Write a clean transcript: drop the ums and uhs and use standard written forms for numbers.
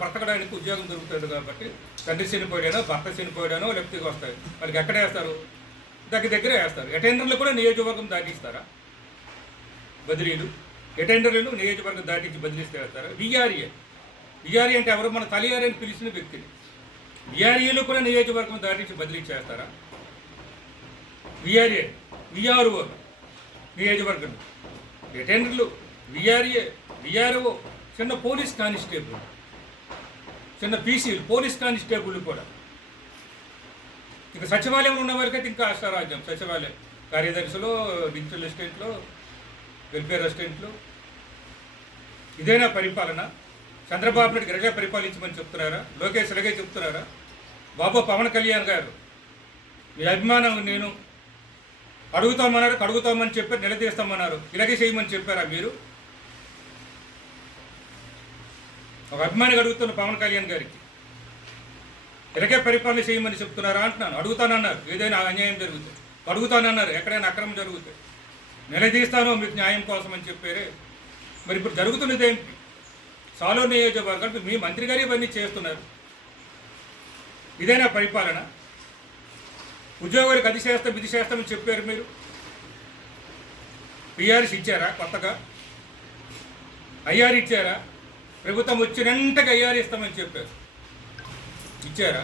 బ్రతకడానికి ఉద్యోగం దొరుకుతుంది కాబట్టి తండ్రి చనిపోయాడనో భర్త చనిపోయాడనో లేకపోతే వస్తాయి వాళ్ళకి ఎక్కడ వేస్తారు దగ్గరే వేస్తారు. అటెండర్లు కూడా నియోజకవర్గం దాటిస్తారా? బదిలీలు అటెండర్లను నియోజకవర్గం దాటించి బదిలిస్తే వేస్తారా? విఆర్ఏ అంటే ఎవరు? మన తలియారి అని పిలిచిన వ్యక్తిని. విఆర్ఏలు కూడా నియోజకవర్గం దాటించి బదిలీ చేస్తారా? విఆర్ఓ నియోజకవర్గం అటెండర్లు, విఆర్ఓ, చిన్న పోలీస్ కానిస్టేబుల్, చిన్న పీసీలు, పోలీస్ కానిస్టేబుల్ కూడా. ఇక సచివాలయంలో ఉన్న వారికైతే ఇంకా అష్టారాజ్యం. సచివాలయం కార్యదర్శిలో, డిజిటల్ అసిస్టెంట్లో, వెల్ఫేర్ అసిస్టెంట్లు. ఇదేనా పరిపాలన? చంద్రబాబు నాయుడు గిరగా పరిపాలించమని చెప్తున్నారా? లోకేష్ ఇలాగే చెప్తున్నారా? బాబు పవన్ కళ్యాణ్ గారు మీ అభిమానం నేను అడుగుతామన్నారు, కడుగుతామని చెప్పారు, నిలదీస్తామన్నారు, ఇలాగే చేయమని చెప్పారా మీరు? ఒక అభిమానిగా అడుగుతున్న పవన్ కళ్యాణ్ గారికి ఇలాగే పరిపాలన చేయమని చెప్తున్నారా అంటున్నాను. అడుగుతానన్నారు, ఏదైనా అన్యాయం జరుగుతుంది అడుగుతానన్నారు, ఎక్కడైనా అక్రమం జరుగుతుంది నిలదీస్తాను మీకు న్యాయం కోసం అని చెప్పారే. మరి ఇప్పుడు జరుగుతున్నది ఏంటి? సాలూరు నియోజకవర్గం మీ మంత్రి గారు ఇవన్నీ చేస్తున్నారు. ఇదేనా పరిపాలన? ఉద్యోగులకు అది చేస్తాం ఇది చేస్తామని చెప్పారు మీరు. పిఆర్ఎస్ ఇచ్చారా? కొత్తగా ఐఆర్ ఇచ్చారా? ప్రభుత్వం వచ్చినంతగా ఐఆర్ ఇస్తామని చెప్పారు, ఇచ్చారా?